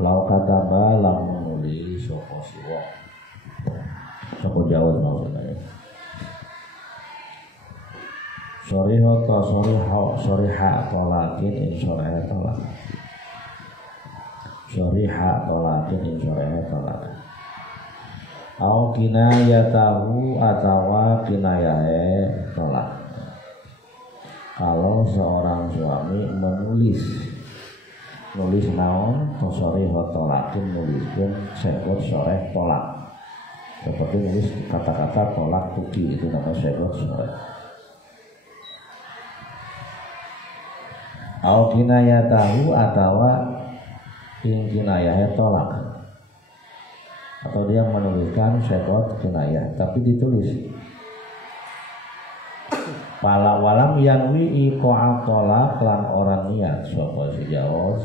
Lau kataba lam nulis sapa siwa. Sapa jawab maksudnya. Shoriha tolakin in shoriha tolak. Shoriha tolakin in shoriha tolak. Au kinayatahu atawa kinayahe tolak. Kalau seorang suami menulis naon shoriha tolakin nuliskeun sekot shoreh tolak. Seperti nulis kata-kata tolak tuki itu namanya sekot shoreh. Au kinayatahu atawa ing kinayah tolak, atau dia menuliskan sekot kinayah tapi ditulis pala walam yanwi iqa'a tolak lan orang niat sapa sejaos,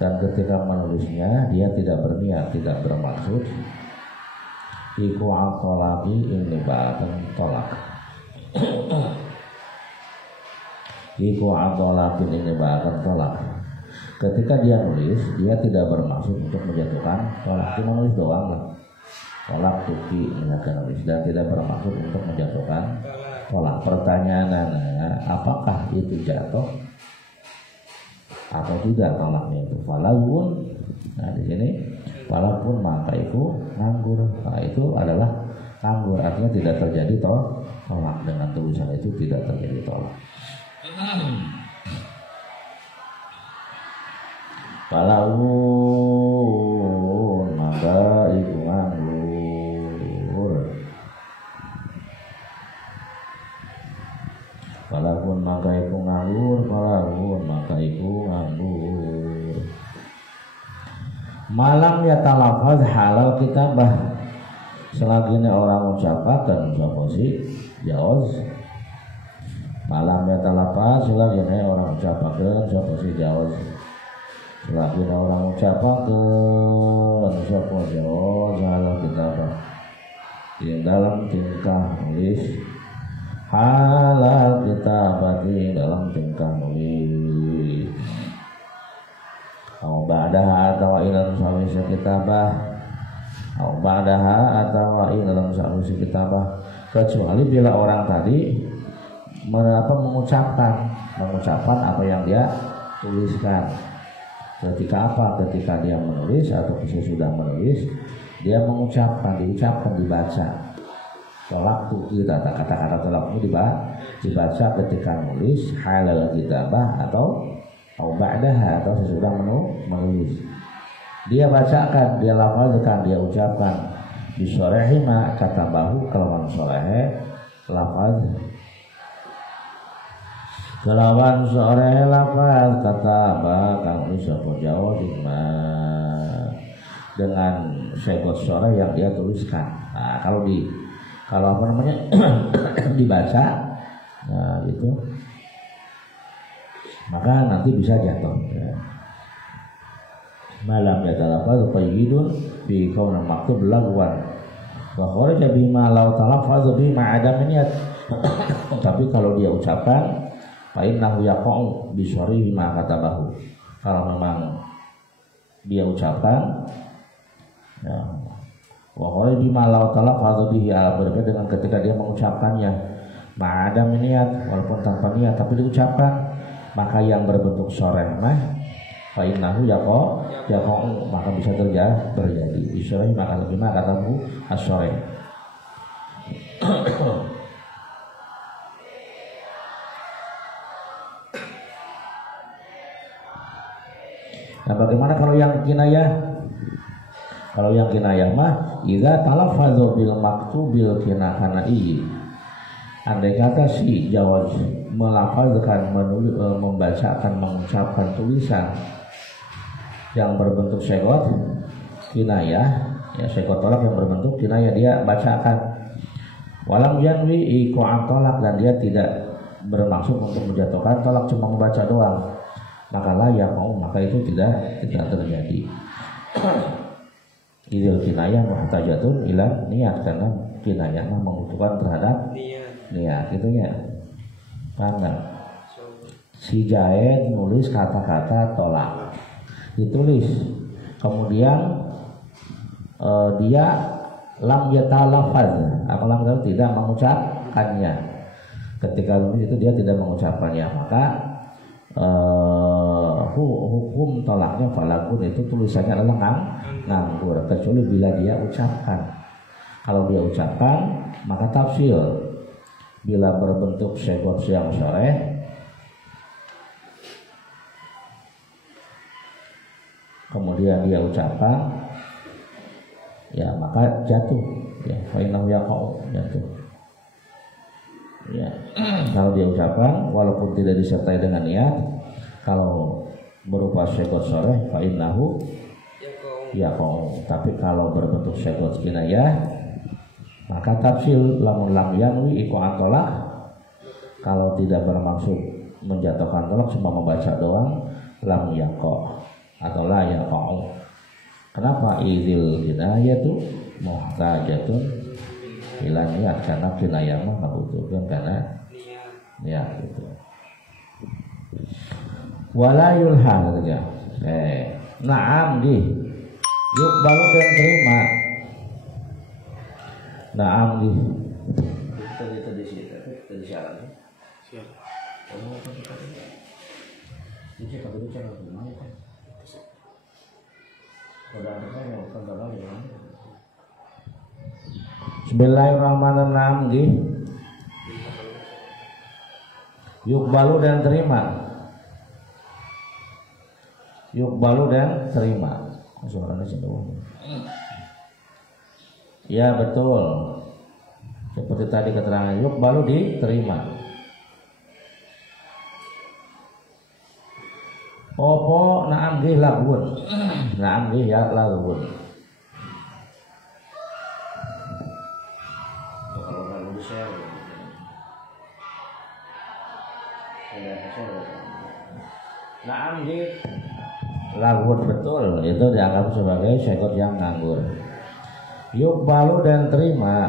dan ketika menulisnya dia tidak berniat, tidak bermaksud iqa'a tolaki ing nibaatan tolak. Iku atolakin ini bahkan tolak. Ketika dia nulis, dia tidak bermaksud untuk menjatuhkan tolak, cuma nulis doang lah. Tolak tuki menjatuhkan nulis dan tidak bermaksud untuk menjatuhkan tolak. Pertanyaannya, apakah itu jatuh atau tidak tolaknya itu? Walaupun, nah di sini walaupun maka itu nganggur. Nah, itu adalah nganggur, artinya tidak terjadi tolak. Dengan tulisan itu tidak terjadi tolak. Walaupun maka iku nganggur. Walaupun maka iku nganggur. Walaupun maka iku nganggur. Malam ya talafaz halal kitabah. Selagi orang ucapakan sapa si jaoz. Malam ya talafaz selagi orang ucapakan sapa si jaoz. Selagi orang ucapakan sapa jaoz halal kitabah. Di dalam tingkah nulis halal kitabah, di dalam tingkah nulis. Au ba'daha atau ilan sawisi kitabah. Au ba'daha atau ilan sawisi kitabah. Kecuali bila orang tadi mengucapkan apa yang dia tuliskan. Ketika apa? Ketika dia menulis atau sesudah menulis, dia diucapkan, dibaca. Tolak tuki, kata-kata tolak itu dibaca ketika nulis halal kitabah atau ba'daha atau sesudah menulis. Dia bacakan, dia lafazkan, dia ucapkan. Bisorehima kata bahu kelawan sorehe lafaz. Kelawan sore lafaz kata kang sapa Jawa dengan sekot sore yang dia tuliskan. Nah, kalau apa namanya dibaca, nah gitu, maka nanti bisa jatuh. Ya. Malam ya talafaz qayyidun bi kauna maktub lagwan wa kharaja bima law talafaz bima adam niat. Tapi kalau dia ucapkan fa'innahu yaqa'u bisyarihi ma katabahu. Kalau memang dia ucapkan ya, wa qala bima law talafadhu bihi, berbeda dengan ketika dia mengucapkannya ma'adam niat, walaupun tanpa niat tapi diucapkan, maka yang berbentuk syoreh mah fa'innahu yaqa'u maka bisa terjadi bisyarihi maka lebih ma katabahu as-syoreh. Nah, bagaimana kalau yang kinayah? Kalau yang kinayah mah idza talaffazu bil maktubil kinayah. Andai kata si jawaz melafazkan, membacakan, mengucapkan tulisan yang berbentuk sekot kinayah, ya sekot tolak yang berbentuk kinayah dia bacakan. Walam yanwi iqa'a tolak, dan dia tidak bermaksud untuk menjatuhkan tolak, cuma membaca doang. Maka layak maka itu tidak terjadi. Idil kinayah muhtajatun ila niat, karena kinayah membutuhkan terhadap niat itu ya. Karena si Jaed nulis kata-kata tolak, ditulis. Kemudian dia lam yatalafaz, atau lam tidak mengucapkannya. Ketika nulis itu dia tidak mengucapkannya, maka hukum tolaknya falakun itu tulisannya adalah nganggur, kecuali bila dia ucapkan. Kalau dia ucapkan maka tafsil, bila berbentuk segot yang soreh kemudian dia ucapkan, ya maka jatuh, ya fainahu yaqau, jatuh. Ya, kalau dia ucapkan walaupun tidak disertai dengan niat, kalau berupa segot soreh fainahu yaqau. Tapi kalau berbentuk segot kinayah maka tafsil lamun lam yanwi iqa'at tolak, kalau tidak bermaksud menjatuhkan tolak, cuma membaca doang, lam yaqa atau la yaqa'u. Kenapa? Idzil kinayatu muhtajatun ila niat, karena kinayah mah membutuhkan karena niat gitu. Wala yulha saja. Na'am di yuk baru dan terima. Na'am di tadi syarat. Bismillahirrahmanirrahim. Yukbalu dan terima. Yukbalu dan terima. Suaranya cenderung. Ya betul. Seperti tadi keterangan yukbalu diterima. Opo na'am nggih lagun. Na'am nggih ya lagun. Kalau lagu share. Na'am nggih lagun betul, itu dianggap sebagai segot yang nganggur. Yukbalu dan terima.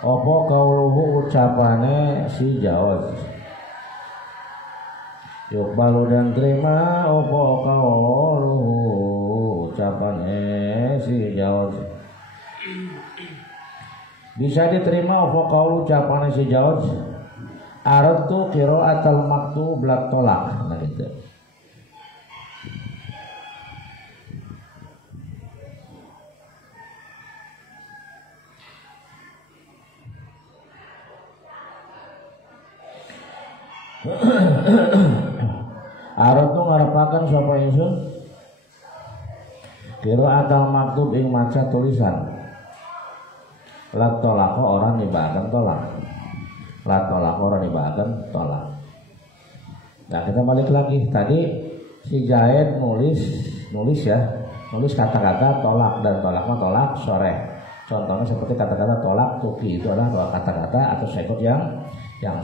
Opo kauluhu ucapane si jawaz. Yukbalu dan terima opo kauluhu ucapane si jawaz. Bisa diterima opo kaulu ucapane si jawaz. Aratu qira'atal maktub lat tolak. Nah gitu. Arab tu ngarepaken sapa ingsun qira'atal maktub ing maca tulisan. La tolak orang nibakan tolak. La tolak orang nibakan tolak. Nah kita balik lagi tadi si Zaid nulis ya, nulis kata-kata tolak dan tolaknya tolak sore. Contohnya seperti kata-kata tolak tuki, itu adalah dua kata-kata atau sekut yang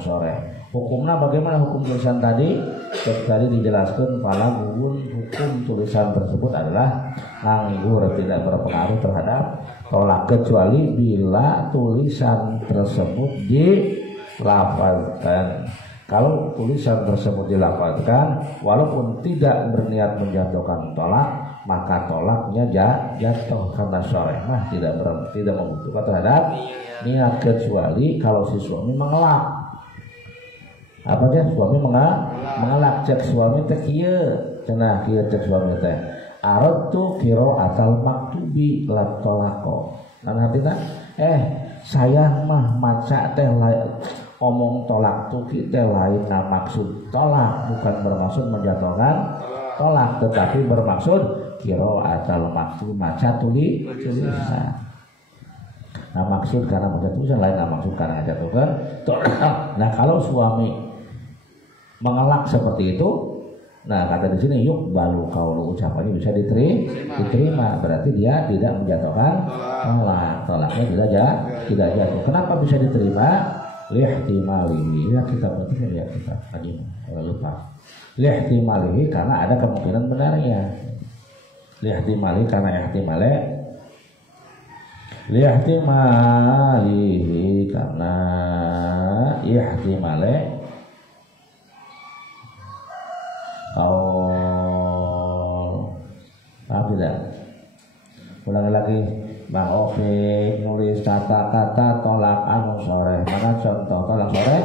sore. Hukumnya bagaimana hukum tulisan tadi? Tadi dijelaskan pala hukum tulisan tersebut adalah nganggur, tidak berpengaruh terhadap tolak kecuali bila tulisan tersebut dilafazkan. Kalau tulisan tersebut dilafazkan walaupun tidak berniat menjatuhkan tolak, maka tolaknya jatuh karena sore mah tidak membutuhkan terhadap niat, kecuali kalau si suami mengelak. Apa dia suami mengelak, cek suami teh kieu cenah kieu cek suami teh aradtu qira'atal maktubi lat tolako. Nah artinya saya mah maca teh omong tolak tuki teh lain, nah maksud tolak bukan bermaksud menjatuhkan tolak, tetapi bermaksud qira'atal maktub maca tulisan. Nah maksud karena baca tulisan lain, nah maksud karena jatuhkan tolak. Nah kalau suami mengelak seperti itu, nah kata di sini yuk balu kaulu ucapannya bisa diterima, berarti dia tidak menjatuhkan tolaknya tidak jatuh. Kenapa bisa diterima? Lihtimalihi, ya kita berarti ya kita tadi lupa. Lihtimalihi karena ada kemungkinan benarnya. Lihtimalihi karena lihtimalihi karena ihtimale tidak. Ulangi lagi, Bang Ovi nulis kata-kata tolak anu sore. Mana contoh tolak sore?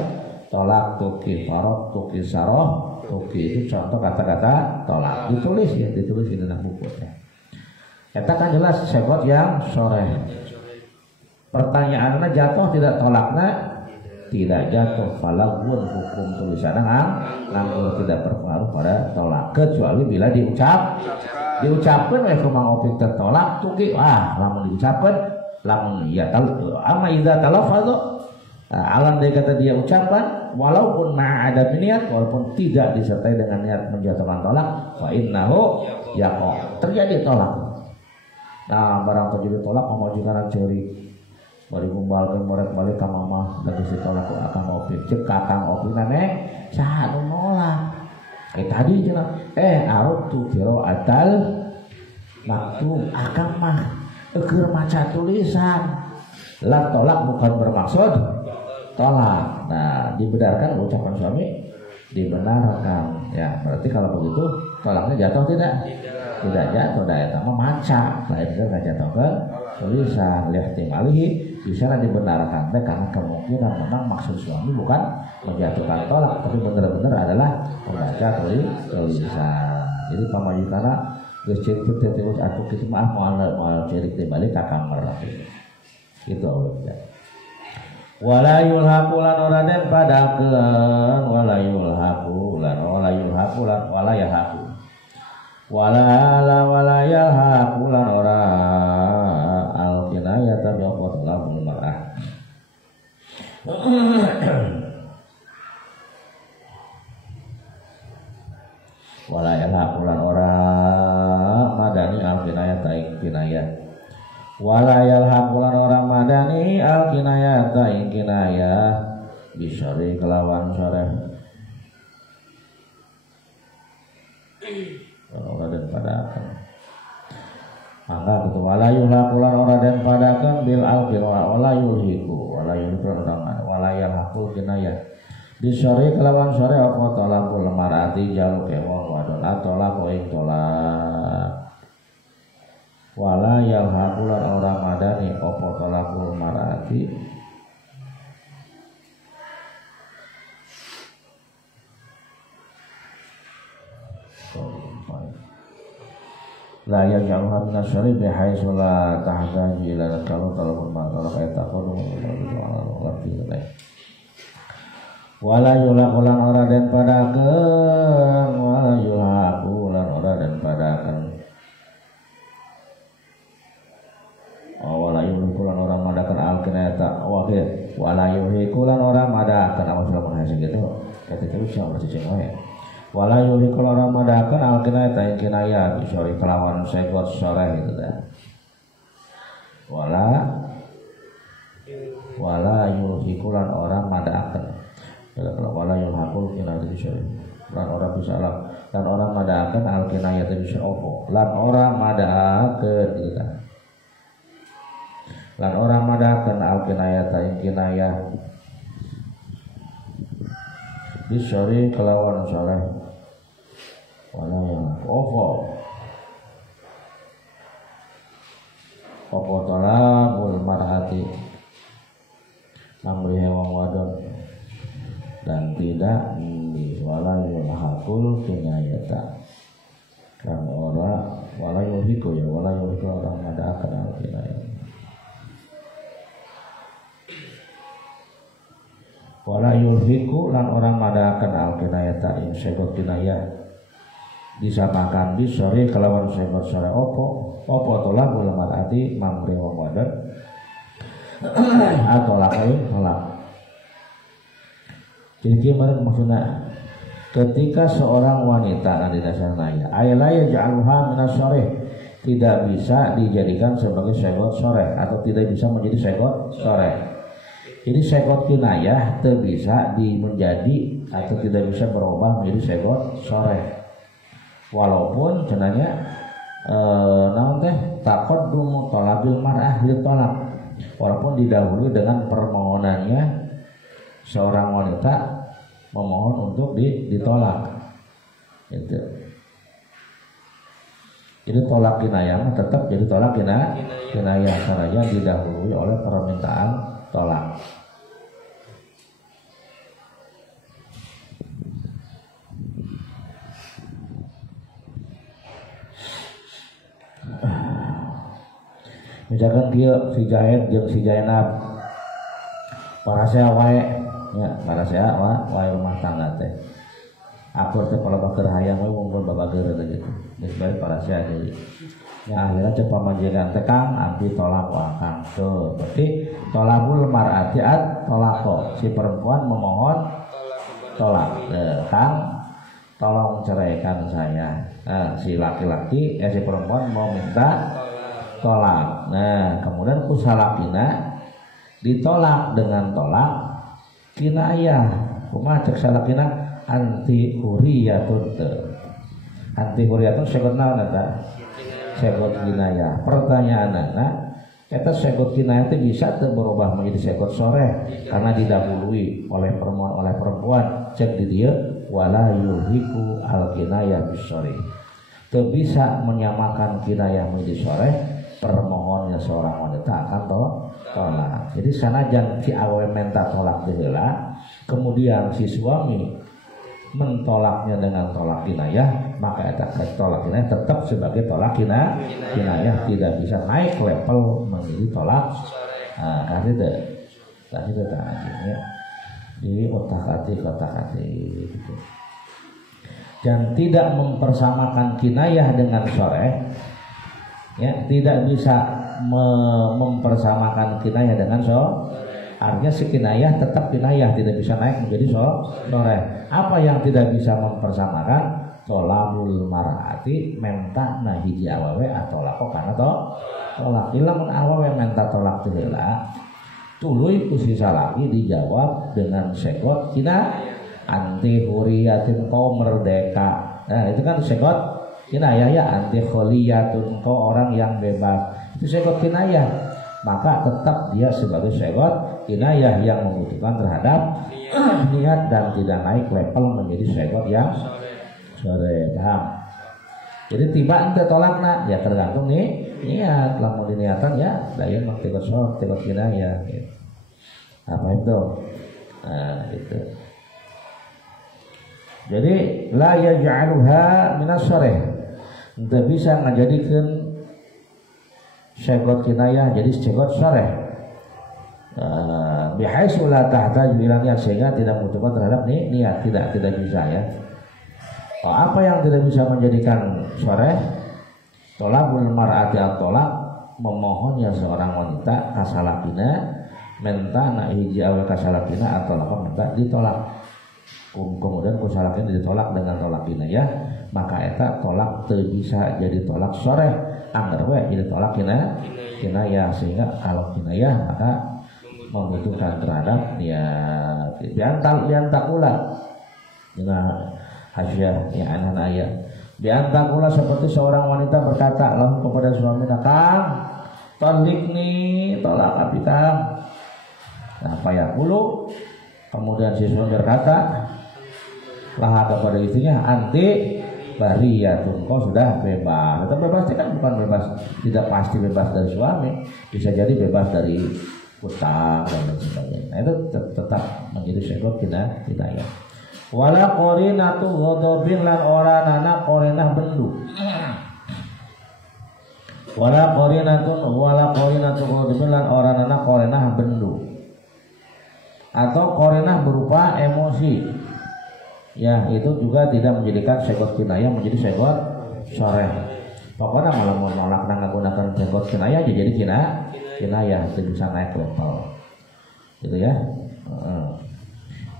Tolak tuki farok, tuki saroh, tuki itu contoh kata-kata tolak. Ditulis ya, ditulis di dalam buku ya. Eta kan jelas segot yang sore. Pertanyaannya jatuh tidak tolaknya? Tidak jatuh. Falagun hukum tulisannya nganggur tidak berpengaruh pada tolak kecuali bila diucapkan oleh kumang opik tertolak tuki lamun diucapkan lamun ya ama idza talafadhu alam dari kata dia ucapan walaupun ma'ada niat walaupun tidak disertai dengan niat menjatuhkan tolak fa innahu yaqa terjadi tolak. Nah barang terjadi tolak memajukan curi bari gumbalkeun morek balik ka mama lagi si tolak ku akang opi cek kakang opi nane saha nu nolak tadi cenah arut tu kiro atal maktub akang mah keur maca tulisan la tolak bukan bermaksud tolak. Nah dibenarkan ucapan suami dibenarkan ya berarti kalau begitu tolaknya jatuh tidak jatuh daya tambah maca lain nggak jatuh ke tulisan lihtimalihi bisa dibenarkan karena kemungkinan memang maksud suami bukan menjatuhkan tolak tapi benar-benar adalah membaca tulisan. Jadi pamajikanna geus ceuk teh terus atuh kitu mah moal cerik teh balik ka kamar lagi gitu ya. Wala yulhaqu lan ora den padakeun wala yulhaqu lan wala yahaqu wala yalhaqu lan ora al kinayah tapi apa talabul mar'ah wala yalhaqu lan ora madani al kinayah ta'ing kinayah wala yalhaqu lan ora madani al kinayah ta'ing kinayah bisyari kelawan sore ora den padakeun mangga kitu wala yulhaqu lan ora den padakeun bil alqi wala yulhiqu wala yalhaqu kinayah bisyari kelawan sore apa talaqul mar'ati jaluk wong wadon atau laku ing tolak wala yalhaqu lan ora madani apa talaqul mar'ati la yaj'alha min asy-syari bi haitsu la tahtaji ila kalau talabul ma'ruf ayat taqulu wala yulhaqu lan ora den padakeun wala yulhaqu lan ora den padakeun wala yulhaqu lan ora madakeun al-kinayata wala yulhaqu lan ora madakeun apa sudah pernah segitu kata terus yang masih cengwe wala yulhaqu lan ora madakeun al-kinayata ing kinayah bisori kelawan segot sore gitu dah wala yulhaqu lan ora madakeun wala yulhaqul kinayah bisori lan ora bisa lan ora madakeun al-kinayah bisa opo lan ora madakeun gitu dah lan ora madakeun al-kinayah ing kinayah bisori kelawan sore wala yang opo talabul mar'ati mamri wong wadon dan tidak wala yulhaqul kinayata kan ora wala yulhiqu ya wala yulhiqu orang madakeun al-kinayah wala yulhiqu lan orang madakeun al-kinayata ing segot kinayah disamakan bisori kelawan segot sore opo tolak ulama arti mamre wong wadon atau lain tolak. Jadi gimana maksudnya ketika seorang wanita di dasar naya ayalaya ja'alha minas sore tidak bisa dijadikan sebagai segot sore atau tidak bisa menjadi segot sore. Jadi segot kinayah tidak bisa menjadi atau tidak bisa berubah menjadi segot sore. Walaupun cenanya naon teh taqaddumu talabil mar'ah li talaq. Walaupun didahului dengan permohonannya seorang wanita memohon untuk ditolak. Itu. Jadi tolak kinayah tetap jadi tolak kinayah karena didahului oleh permintaan tolak. Misalkan dia si Zaid jeung si Zainab para saya wae nya para saya wae rumah tangga teh akur teh kalau baker hayang we ngumpul babager gitu geus bae para saya deui nya akhirnya cek pamajikan teh Kang abdi tolak wa Kang tuh berarti tolakul mar'ati tolako si perempuan memohon tolak Kang tolong ceraikan saya. Si laki-laki si perempuan mau minta tolak. Nah kemudian kusalakina ditolak dengan tolak kinayah. Kumaha cek salakina anti huriyatun. Anti huriyatun segot naon eta? Segot kinayah. Pertanyaanna eta segot kinayah itu bisa berubah menjadi segot soreh karena didahului oleh perempuan cek di dia wala yuhiku al kinayah bisori. Teu bisa menyamakan kinayah menjadi soreh permohonnya seorang wanita akan tolak. Jadi sanajan si awewe minta tolak deula, kemudian si suami mentolaknya dengan tolak kinayah, maka eta tolak kinayah tetap sebagai tolak kinayah, tidak bisa naik level menjadi tolak. Kasih teh ya. Jadi otak-atik gitu. Dan tidak mempersamakan kinayah dengan soreh, ya tidak bisa mempersamakan kinayah dengan artinya si kinayah tetap kinayah, tidak bisa naik menjadi soreh. Apa yang tidak bisa mempersamakan? Tolakul mar'ati menta hiji awewe atau lako karena tolak ilamun awewe menta tolak tihela tuluy kusisa lagi dijawab dengan segot kina anti huriyatin kau merdeka. Nah itu kan segot kinayah ya, anti khuliyatun kau orang yang bebas, itu segot kinayah. Maka tetap dia sebagai segot kinayah yang membutuhkan terhadap niat dan tidak naik level menjadi segot yang sore. Paham? Jadi tiba ente tolakna ya tergantung nih niat. Lamun diniatan ya daya maktibat sholat tibat kinayah gitu. Apa itu? Nah itu. Jadi la yaj'aluha minas sharih. Ente bisa ngajadikeun segot kinayah jadi segot sharih. Bihaitsu la tahtaju ila niat sehingga tidak membutuhkan terhadap niat, tidak bisa ya. Apa yang tidak bisa menjadikan sore? Tolakul mar'ati at-tolak, memohonnya seorang wanita kasalakina menta hiji awal kasalakina atau apa minta ditolak. Kemudian kasalakina ditolak dengan tolak kinayah, maka eta tolak teu bisa jadi tolak sore. Angger we jadi tolak kinayah sehingga kalau kinayah maka membutuhkan terhadap niat. Diantakula dengan hasyah yang anak ayat. Diantakula seperti seorang wanita berkata lalu kepada suaminya, Kang, talikni, tolak abi Kang. Nah, payah dulu. Kemudian si suami berkata, lah kepada istrinya, anti bariyatun, kau sudah bebas. Tetap bebas kan bukan bebas, tidak pasti bebas dari suami, bisa jadi bebas dari utang dan lain sebagainya. Nah, itu tetap menjadi segot kita ya. Wala qarinatu ghadabin lan oranana qarinah bendu. Wala qarinatu ghadabin lan oranana qarinah bendu. Atau qarinah berupa emosi. Ya, itu juga tidak menjadikan segot kinayah menjadi segot soreh. Pokoknya malah mau nolak menggunakan segot kinayah jadi kinayah itu bisa naik level. Gitu ya.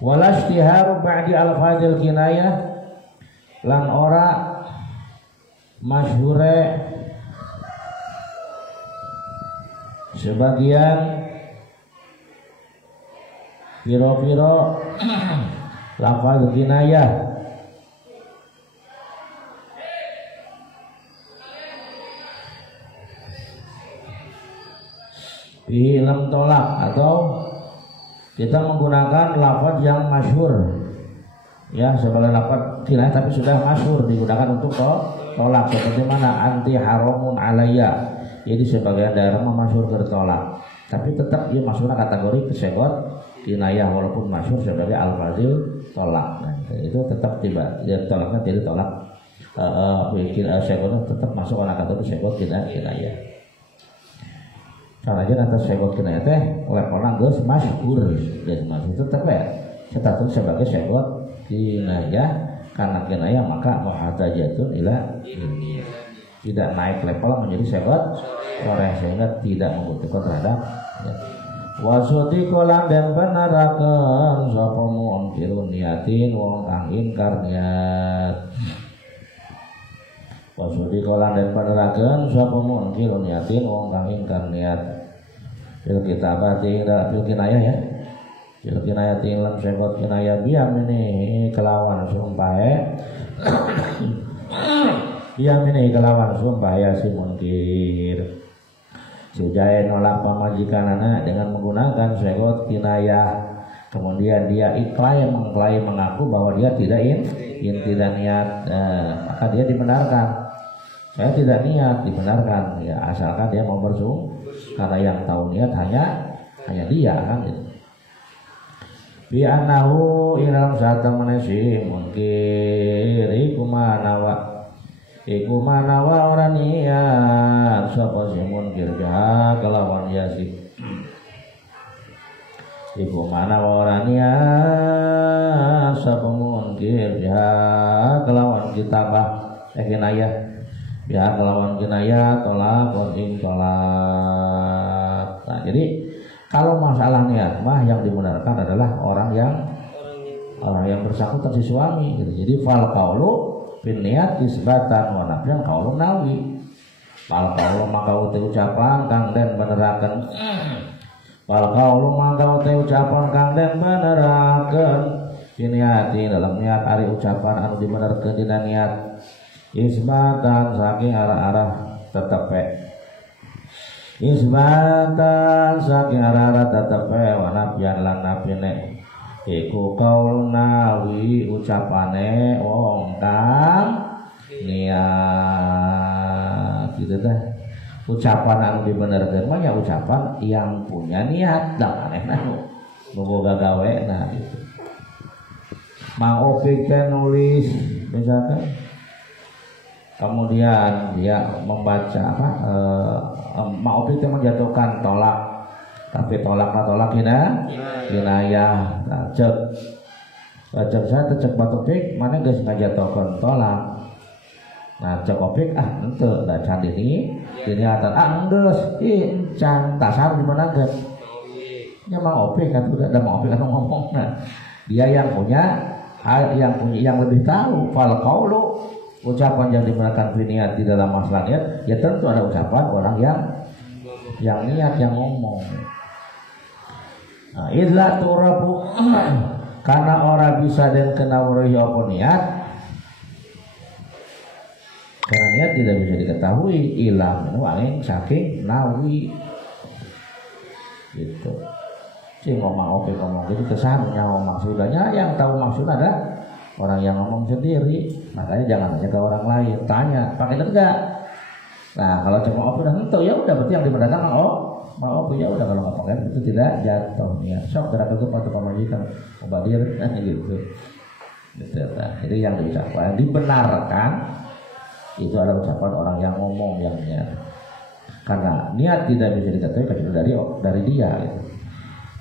Wala istiharu ba'di al-fadil kinayah lan ora masyhure sebagian piro-piro lafaz kinayah film tolak atau kita menggunakan lafaz yang masyhur ya sebagai lafaz kinayah tapi sudah masyhur digunakan untuk tolak seperti mana anti haramun alayya. Jadi sebagian daerah masyhur ke tolak. Tapi tetap dia masuknya kategori kesegot kinayah walaupun masyhur sebagai al-fazil tolak. Nah, itu tetap tiba dia tolaknya tidak tolak bikin segot tetap masuk pada kategori segot kinayah. Karena aja nanti segot kinayah teh levelnya geus masyhur geus masyhur tetap ya status sebagai segot kinayah karena kinayah maka muhtajatun ila tidak naik level menjadi segot sore sehingga tidak membutuhkan terhadap ya. Wasudi kolang dan benarakan sapa munkirun niatin wong kang ingkar niat. Wasudi kolang dan benarakan sapa munkirun niatin wong kang ingkar niat. Fil kitabati fil kinayah ya. Fil kinayah tinglam segot kinayah biam ini kelawan sumpahe. Biam ini kelawan sumpahe si munkir. Sujai nolak pamajikanana dengan menggunakan segot kinayah. Kemudian dia mengklaim mengaku bahwa dia tidak tidak niat. Maka dia dibenarkan. Saya tidak niat, dibenarkan. Ya asalkan dia mau bersungguh. Karena yang tahu niat hanya dia kan gitu. Bi anahu ilam sata manasi mungkir iku manawa orang niat sapa si munkir jaha kelawan yasib. Iku manawa orang niat sapa munkir jaha kelawan kitabah kinayah. Ya kelawan kinayah tolak konting tolak. Nah jadi kalau masalah niat mah yang dibenarkan adalah orang yang bersangkutan si suami gitu. Jadi fal qaulu bin niat isbatan wa nafyan qaulun nawi. Fal qaulu maka ucapan kang den beneraken. Fal qaulu maka ucapan kang den beneraken. Niati dalam niat ari ucapan anu dibenerkeun dina niat. Isbatan saking arah-arah tetepe. Isbatan saking arah-arah tetepe wa nafyan lan nafine. Iku kaul nawi ucapane wong kang niat gitu dah. Ucapan anu dibenerkeun mah ya ucapan yang punya niat dah manehna boga gawe nah gitu. Mang Opik nulis misalkan kemudian dia membaca Mang Opik menjatuhkan tolak tapi tolak kinayah. Nah, cek saya cek Batopik mana geus ngajatokeun tolak. Nah cek Opik henteu da can ini diniatan geus can tasar dimeunangkeun. Nya Mang Opik kan udah ada Mang Opik anu ngomong. Nah, dia yang punya yang lebih tahu fal qaulu ucapan yang digunakan niat di dalam masalah niat ya tentu ada ucapan orang yang niat yang ngomong. Nah, idza turabu karena orang bisa dan kena warai apa niat. Karena niat tidak bisa diketahui ilang angin saking nawi gitu. Si ngomong gitu kesannya ngomong maksudnya yang tahu maksudnya ada orang yang ngomong sendiri. Makanya jangan tanya ke orang lain, tanya pakai enggak. Nah kalau cuma udah tentu ya udah berarti yang dimenangkan mau punya udah kalau nggak pakai itu tidak jatuh ya. Sok gerak itu pada pemajikan mubadir gitu. Nah, itu yang diucapkan dibenarkan itu adalah ucapan orang yang ngomong yang niat. Karena niat tidak bisa diketahui kecuali dari dia gitu.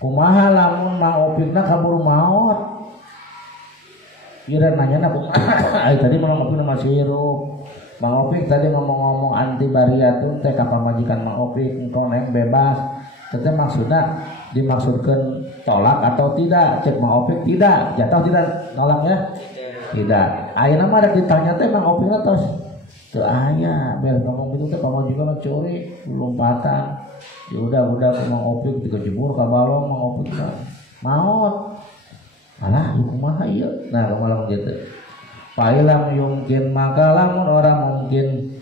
Kumaha lamun Mang Opikna kabur maut. Kira nanya nak tadi Mang Opik masih hirup. Mang Opik tadi ngomong-ngomong anti bariatun teh ka pamajikan Mang Opik engkau naik bebas. Teh maksudnya dimaksudkan tolak atau tidak? Cek Mang Opik tidak, jatuh tidak nolaknya? Tidak. Ayeuna mah ada ditanya teh Mang Opikna tos teu aya bel ngomong gitu teh pamajikan curi lompatan. Ya udah Mang Opik dikejemur ka balong Mang Opik maut. Alah kumaha ieu? Nah kumaha gitu. Fa'ilam yumkin maka lamun orang mungkin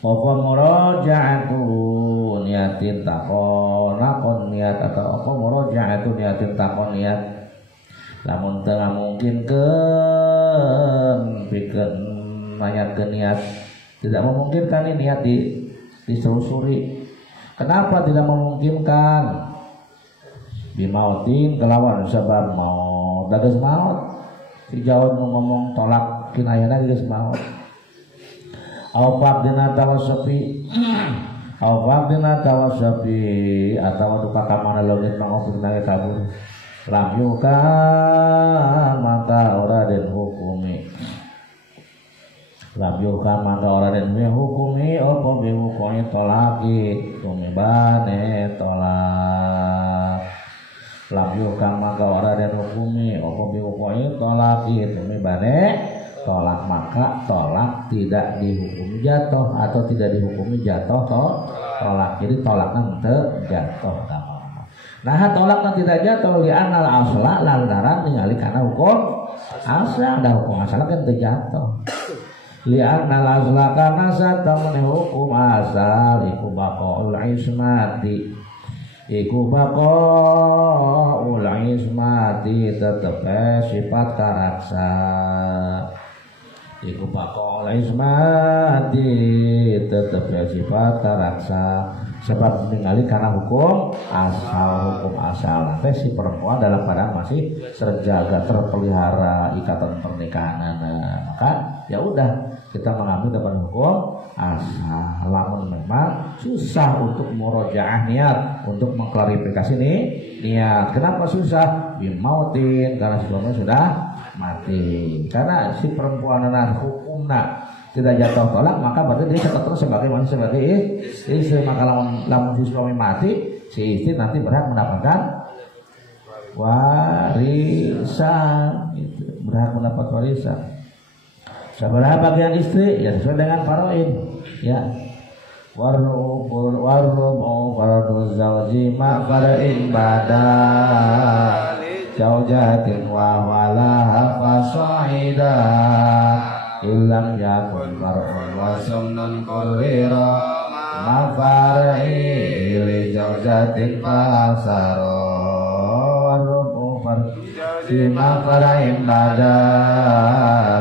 apa murajaatu niatin takon niat atau apa murajaatu niatin takon niat lamun tengah mungkin pikeun menanyakan niat, tidak memungkinkan ini niat diselusuri. Kenapa tidak memungkinkan? Bimautin kelawan sebab maut, dados maut. Si jauh ngomong tolak kinayana dados maut. Awfaq dina tawassufi awfaq dina tawassufi atau duka kamana langit mangopun nang kabur lam yuka maka ora den hukumi lam yuka maka ora den hukumi apa bihukumi tolaki tumibane tolak lam yuka maka ora den hukumi apa bihukumi tolaki tumibane tolak, maka tolak tidak dihukumi jatuh atau tidak dihukumi jatuh tolak. Jadi tolak nanti jatuh. Nah tolak nanti tidak jatuh li anal asla lantaran ningali karena hukum asal, ada hukum asal kan terjatuh. Li anal asla karena satamane hukum asal iku baqaul ismati. Iku baqaul ismati tetep sifat karaksa. Iku baqaul ismati tetep sifat karaksa. Sebab ningali karena hukum asal nanti si perempuan dalam keadaan masih terjaga terpelihara ikatan pernikahan, maka ya udah kita mengambil dalam hukum asal. Lamun memang susah untuk murojaah niat, untuk mengklarifikasi niat. Kenapa susah? Bimautin karena sebelumnya sudah mati. Karena si perempuan hukumna tidak jatuh tolak, maka berarti dia tetap terus sebagai istri. Maka lamun si suami mati, si istri nanti berhak mendapatkan warisan, berhak mendapat warisan. Seberapa bagian istri ya sesuai dengan faraid ya. Warrubu fardu zawji ma fara'in bada jaujatin wa walaha fasaida ilam yakun far'un wa sumnun kurwira mafara'i li jaujatin fasaro warrubu fardu mafara'in bada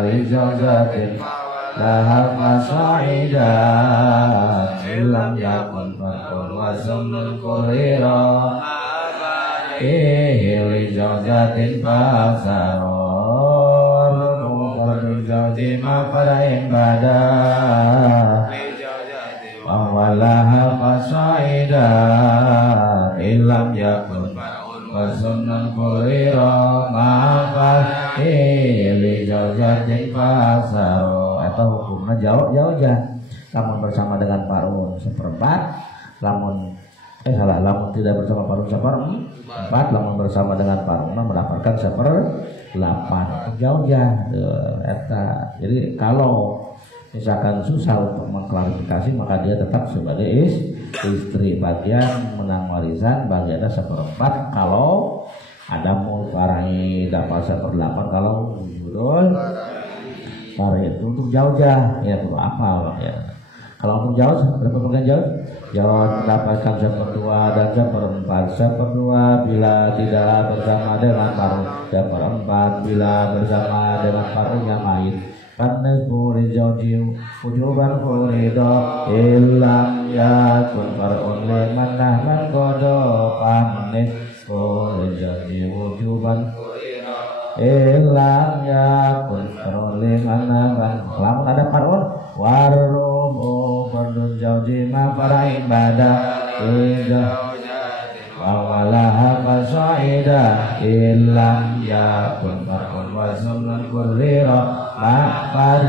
li jaujatin laha fasaida ilam yakun far'un wa sumnun kurwira li jaujatin fasaro Zawji mafarain bada wawalaha fasaida ilam yakun wasunan kuliro mafarain li zawjatin fasaro. Atau hukumnya jauh aja. Lamun bersama dengan parun seperempat, lamun tidak bersama parun seperempat, lamun bersama dengan parun mendapatkan 1/8 jauh ya eta. Jadi kalau misalkan susah untuk mengklarifikasi, maka dia tetap sebagai istri. Bagian menang warisan bagiannya 1/4 kalau ada mulfarai, dapat 1/8 kalau judul farai itu untuk jauh ya perlu apa ya. Kalau untuk jauh berapa bagian jauh? Jauh mendapatkan 1/2 dan 1/4. 1/2 bila tidak bersama dengan paruh, 1/4 bila bersama dengan paruh yang lain. Panas puri jauh ujuban furido ilam yakun far'un liman nahman kodo. Panas puri jauh ujuban ilam yakun far'un liman nahman. Lamun ada paruh warubu fardun jauji ma farain bada ida wawalaha fasaida illam yakun far'un wa sunnun kurrira ma far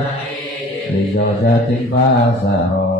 li jaujatin fasaro